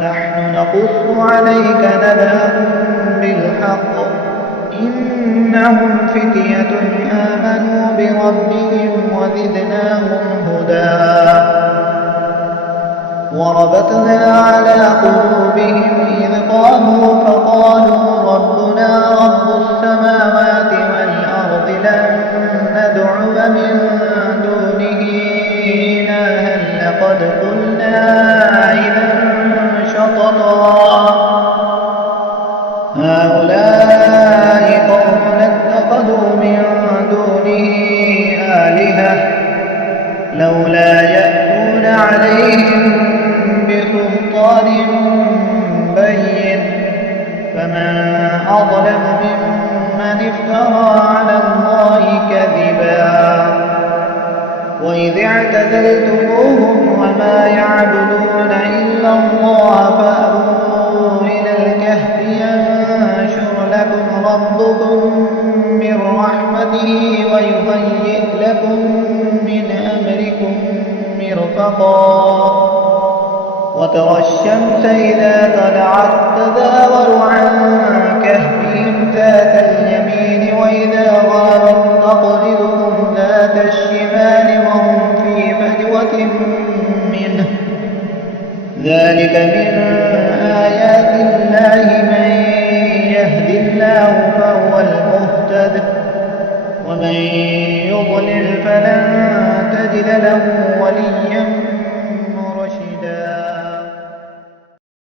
نحن نقص عليك نبأهم بالحق إنهم فتية آمنوا بربهم وزدناهم هدى وربطنا على قلوبهم إذ قاموا فقالوا ربنا رب السماوات والأرض لن ندعو من دونه إلها لقد قلنا إذا شططا هؤلاء قوم اتخذوا من دونه آلهة لولا يأتون عليهم بسلطان بين فمن أظلم ممن افترى على الله كذبا وإذ اعتزلتموهم وما يعبدون إلا الله فأووا إلى الكهف ينشر لكم ربكم من رحمته ويهيئ لكم من أمركم مرفقا وترى الشمس إذا طلعت تزاور عن كهفهم ذات اليمين وإذا غابت تقرضهم ذات الشمال وهم في فجوة منه ذلك من آيات الله من يهد الله فهو المهتد ومن يضلل فلن تجد له وليا